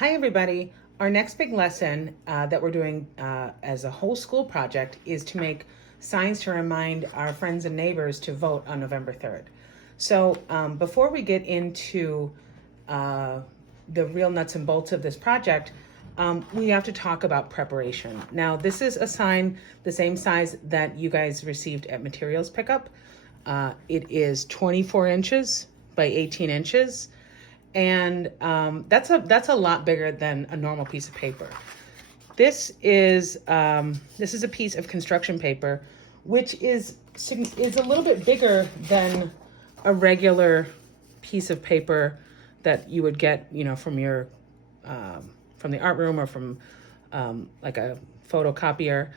Hi, everybody. Our next big lesson that we're doing as a whole school project is to make signs to remind our friends and neighbors to vote on November 3rd. So before we get into the real nuts and bolts of this project, we have to talk about preparation. Now, this is a sign the same size that you guys received at materials pickup. It is 24 inches by 18 inches. And that's a lot bigger than a normal piece of paper. This is a piece of construction paper, which is a little bit bigger than a regular piece of paper that you would get, from your from the art room or from like a photocopier.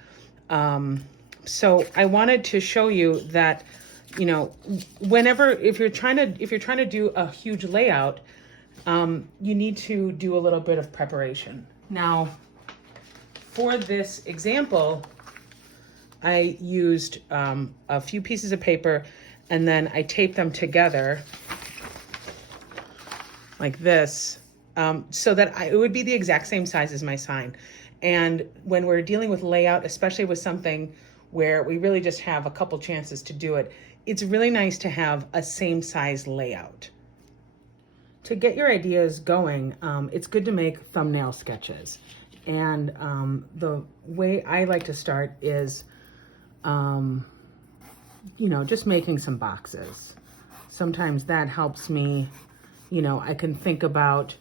So I wanted to show you that, if you're trying to do a huge layout, you need to do a little bit of preparation. Now, for this example, I used a few pieces of paper and then I taped them together like this, so that it would be the exact same size as my sign. And when we're dealing with layout, especially with something where we really just have a couple chances to do it, it's really nice to have a same size layout. To get your ideas going, it's good to make thumbnail sketches. And the way I like to start is, just making some boxes. Sometimes that helps me, I can think about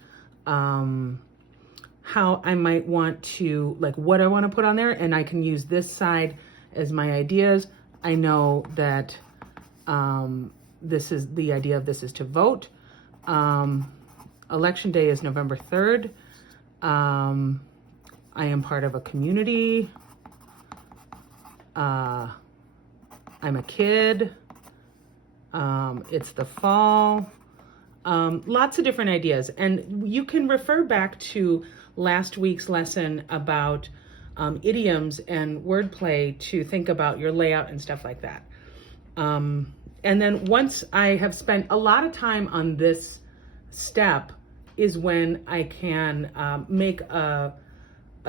how I might want to, like what I want to put on there, and I can use this side as my ideas. I know that this is the idea of this is to vote. Election day is November 3rd. I am part of a community. I'm a kid. It's the fall. Lots of different ideas. And you can refer back to last week's lesson about idioms and wordplay to think about your layout and stuff like that. And then once I have spent a lot of time on this step is when I can make a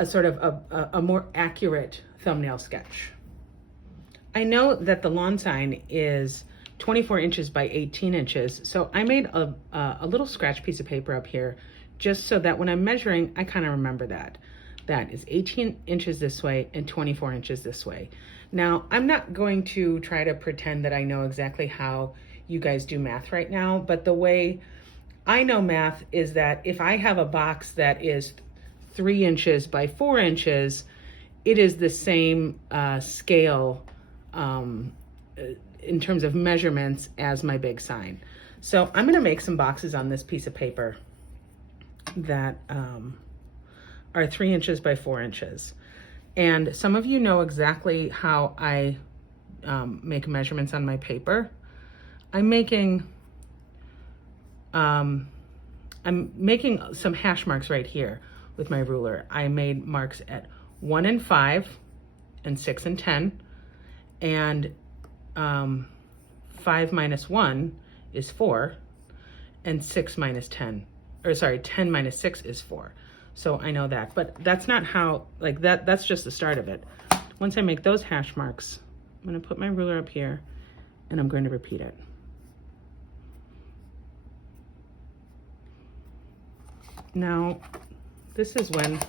sort of a more accurate thumbnail sketch. I know that the lawn sign is 24 inches by 18 inches. So I made a little scratch piece of paper up here just so that when I'm measuring, I kind of remember that. That is 18 inches this way and 24 inches this way. Now, I'm not going to try to pretend that I know exactly how you guys do math right now, but the way I know math is that if I have a box that is 3 inches by 4 inches, it is the same scale in terms of measurements as my big sign. So I'm gonna make some boxes on this piece of paper that are 3 inches by 4 inches. And some of you know exactly how I make measurements on my paper. I'm making some hash marks right here with my ruler. I made marks at 1 and 5 and 6 and 10, and 5 minus 1 is 4, and 6 minus 10, or sorry, 10 minus 6 is 4. So I know that, but that's not how, like that's just the start of it. Once I make those hash marks, I'm gonna put my ruler up here and I'm going to repeat it. Now, this is when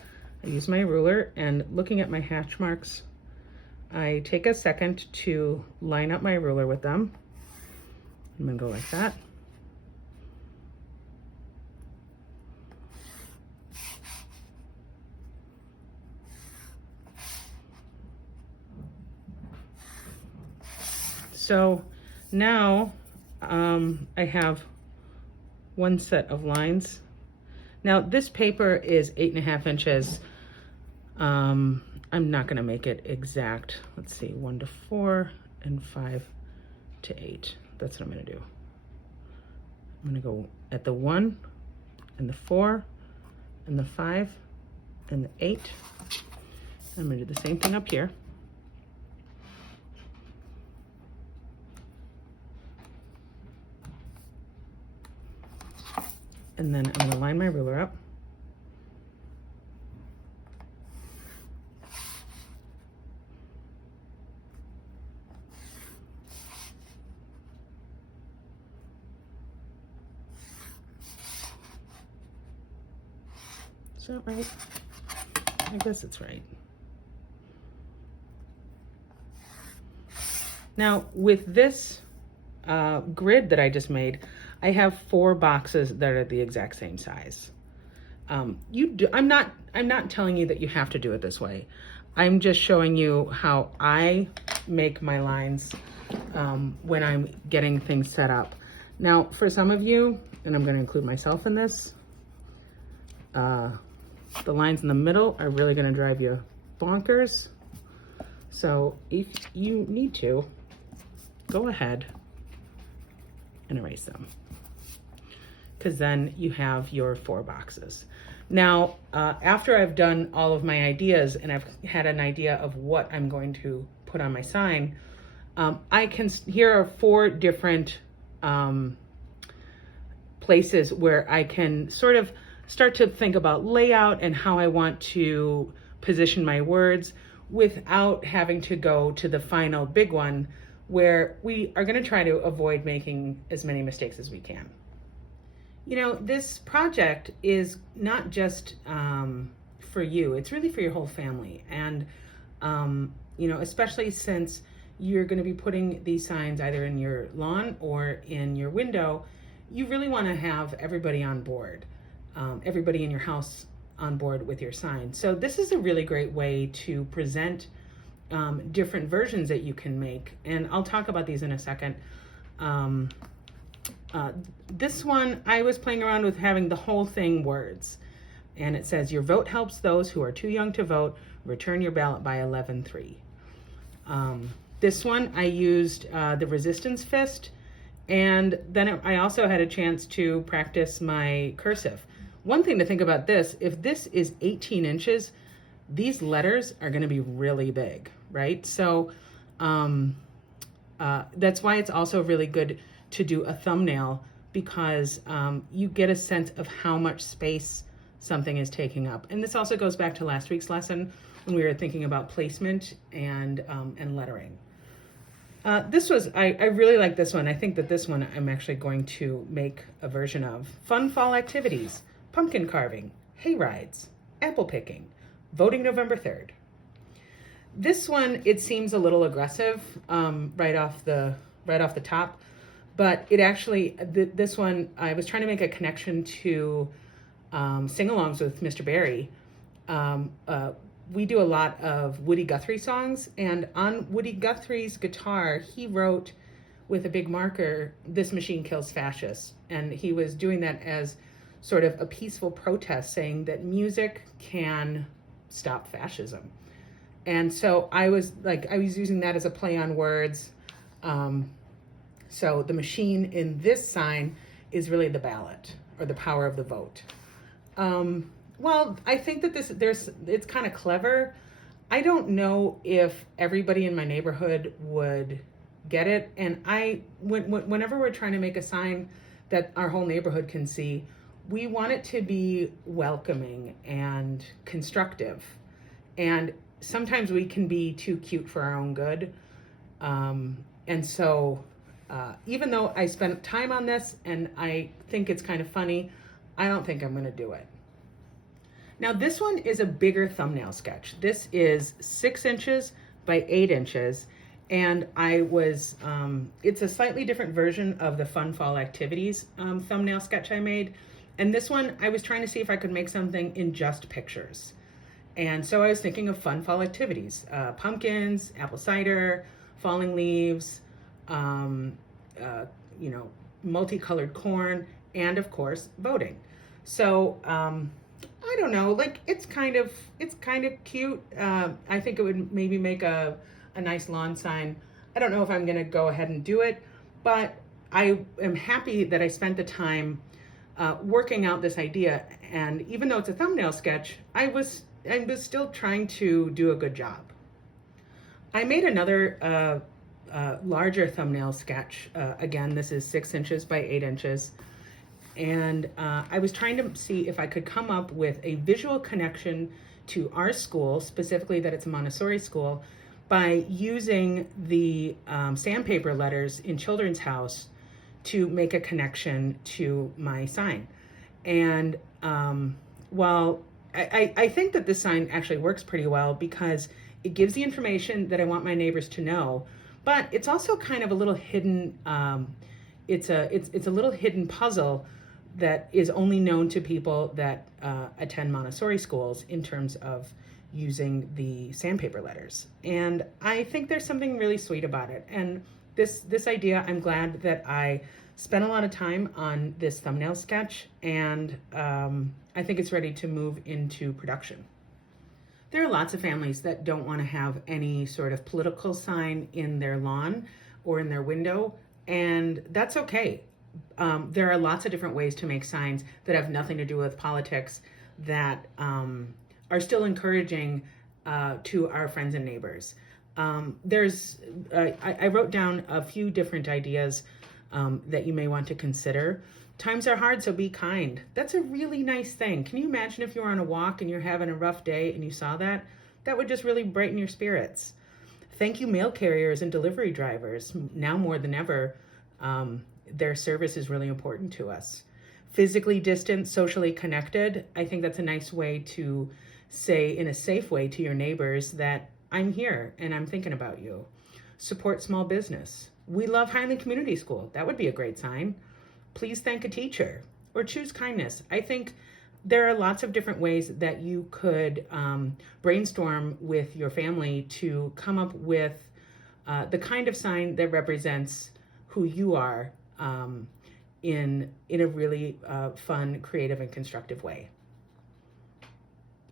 I use my ruler, and looking at my hash marks, I take a second to line up my ruler with them. I'm gonna go like that. So now I have one set of lines. Now this paper is 8.5 inches. I'm not gonna make it exact. Let's see, 1 to 4 and 5 to 8. That's what I'm gonna do. I'm gonna go at the 1 and the 4 and the 5 and the 8. I'm gonna do the same thing up here. And then I'm gonna line my ruler up. Is that right? I guess it's right. Now, with this grid that I just made, I have 4 boxes that are the exact same size. I'm not telling you that you have to do it this way. I'm just showing you how I make my lines when I'm getting things set up. Now, for some of you, and I'm going to include myself in this, the lines in the middle are really going to drive you bonkers. So if you need to, go ahead and erase them, because then you have your 4 boxes. Now, after I've done all of my ideas and I've had an idea of what I'm going to put on my sign, here are 4 different places where I can sort of start to think about layout and how I want to position my words without having to go to the final big one, where we are going to try to avoid making as many mistakes as we can. You know, this project is not just for you, it's really for your whole family. And, you know, especially since you're going to be putting these signs either in your lawn or in your window, you really want to have everybody on board, everybody in your house on board with your sign. So this is a really great way to present different versions that you can make. And I'll talk about these in a second. This one, I was playing around with having the whole thing words. And it says, your vote helps those who are too young to vote. Return your ballot by 11/3. This one, I used the resistance fist. And then I also had a chance to practice my cursive. One thing to think about this, if this is 18 inches, these letters are going to be really big, right? So that's why it's also really good to do a thumbnail, because you get a sense of how much space something is taking up. And this also goes back to last week's lesson when we were thinking about placement and lettering. I really like this one. I think that this one I'm actually going to make a version of. Fun fall activities, pumpkin carving, hay rides, apple picking, voting November 3rd. This one, it seems a little aggressive right off the top, but it actually, this one, I was trying to make a connection to sing-alongs with Mr. Barry. We do a lot of Woody Guthrie songs, and on Woody Guthrie's guitar, he wrote with a big marker, "This machine kills fascists." And he was doing that as sort of a peaceful protest, saying that music can stop fascism. And so I was using that as a play on words. So the machine in this sign is really the ballot, or the power of the vote. Well, I think that it's kind of clever. I don't know if everybody in my neighborhood would get it. And whenever we're trying to make a sign that our whole neighborhood can see, we want it to be welcoming and constructive. And sometimes we can be too cute for our own good. And so even though I spent time on this and I think it's kind of funny, I don't think I'm going to do it. Now this one is a bigger thumbnail sketch. This is 6 inches by 8 inches. And it's a slightly different version of the Fun Fall Activities thumbnail sketch I made. And this one, I was trying to see if I could make something in just pictures. And so I was thinking of fun fall activities, pumpkins, apple cider, falling leaves, multicolored corn, and of course, voting. So, I don't know, like it's kind of cute. I think it would maybe make a nice lawn sign. I don't know if I'm gonna go ahead and do it, but I am happy that I spent the time working out this idea. And even though it's a thumbnail sketch, I was still trying to do a good job. I made another larger thumbnail sketch. Again, this is 6 inches by 8 inches. And I was trying to see if I could come up with a visual connection to our school, specifically that it's a Montessori school, by using the sandpaper letters in Children's House to make a connection to my sign. And while I think that this sign actually works pretty well because it gives the information that I want my neighbors to know, but it's also kind of a little hidden. It's a little hidden puzzle that is only known to people that attend Montessori schools in terms of using the sandpaper letters. And I think there's something really sweet about it. And this idea, I'm glad that I spent a lot of time on this thumbnail sketch, and I think it's ready to move into production. There are lots of families that don't want to have any sort of political sign in their lawn or in their window, and that's okay. There are lots of different ways to make signs that have nothing to do with politics that are still encouraging to our friends and neighbors. I wrote down a few different ideas that you may want to consider. Times are hard, so be kind. That's a really nice thing. Can you imagine if you were on a walk and you're having a rough day and you saw that? That would just really brighten your spirits. Thank you, mail carriers and delivery drivers. Now more than ever, their service is really important to us. Physically distant, socially connected. I think that's a nice way to say in a safe way to your neighbors that I'm here and I'm thinking about you. Support small business. We love Highland Community School. That would be a great sign. Please thank a teacher or choose kindness. I think there are lots of different ways that you could brainstorm with your family to come up with the kind of sign that represents who you are in a really fun, creative, and constructive way.